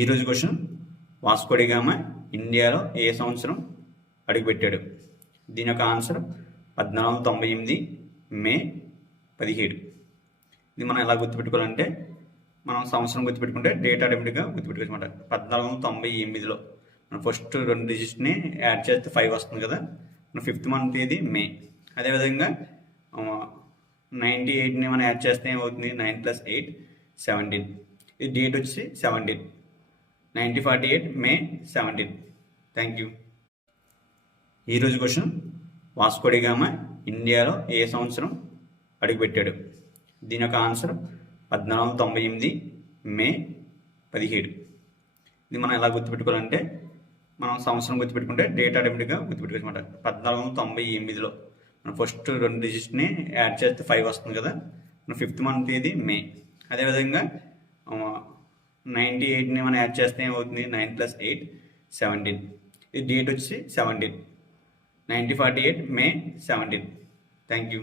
ఈరోజు question, Vasco da Gama ఇండియాలో ఏ సంవత్సరం అడుగుపెట్టాడు? దీని యొక్క ఆన్సర్ 1498 మే 17. ఇది మనం ఎలా గుర్తుపెట్టుకోవాలంటే, మనం సంవత్సరం గుర్తుపెట్టుకుంటే డేట్ ఆటోమేటిక్గా గుర్తుపెట్టుకోవచ్చు అనమాట. 1498లో మనం ఫస్ట్ 2 డిజిట్స్ని యాడ్ చేస్తే 5 వస్తుంది కదా. మన 5th మంత్ ఇది మే. అదేవిధంగా 98ని మనం యాడ్ చేస్తే ఏమవుతుంది? 9 + 8 17. ఇది డేట్ వచ్చి 17. 1948 మే 17. Thank you. ఈరోజు క్వశ్చన్, వాస్కోడి గామా ఇండియాలో ఏ సంవత్సరం అడుగుపెట్టాడు? దీని యొక్క ఆన్సర్ 1498 మే 17. ఇది మనం ఎలా గుర్తుపెట్టుకోవాలంటే, మనం సంవత్సరం గుర్తుపెట్టుకుంటే డేట్ ఆటోమేటిక్గా గుర్తుపెట్టుకోవచ్చు అనమాట. 1498లో మనం ఫస్ట్ 2 డిజిట్స్ని యాడ్ చేస్తే 5 వస్తుంది కదా. మన 5th మంత్ ఇది మే. అదేవిధంగా 98ని మనం యాడ్ చేస్తే ఏమవుతుంది? 9 + 8 17. ఇది డేట్ వచ్చి 17. 1948 మే 17. Thank you.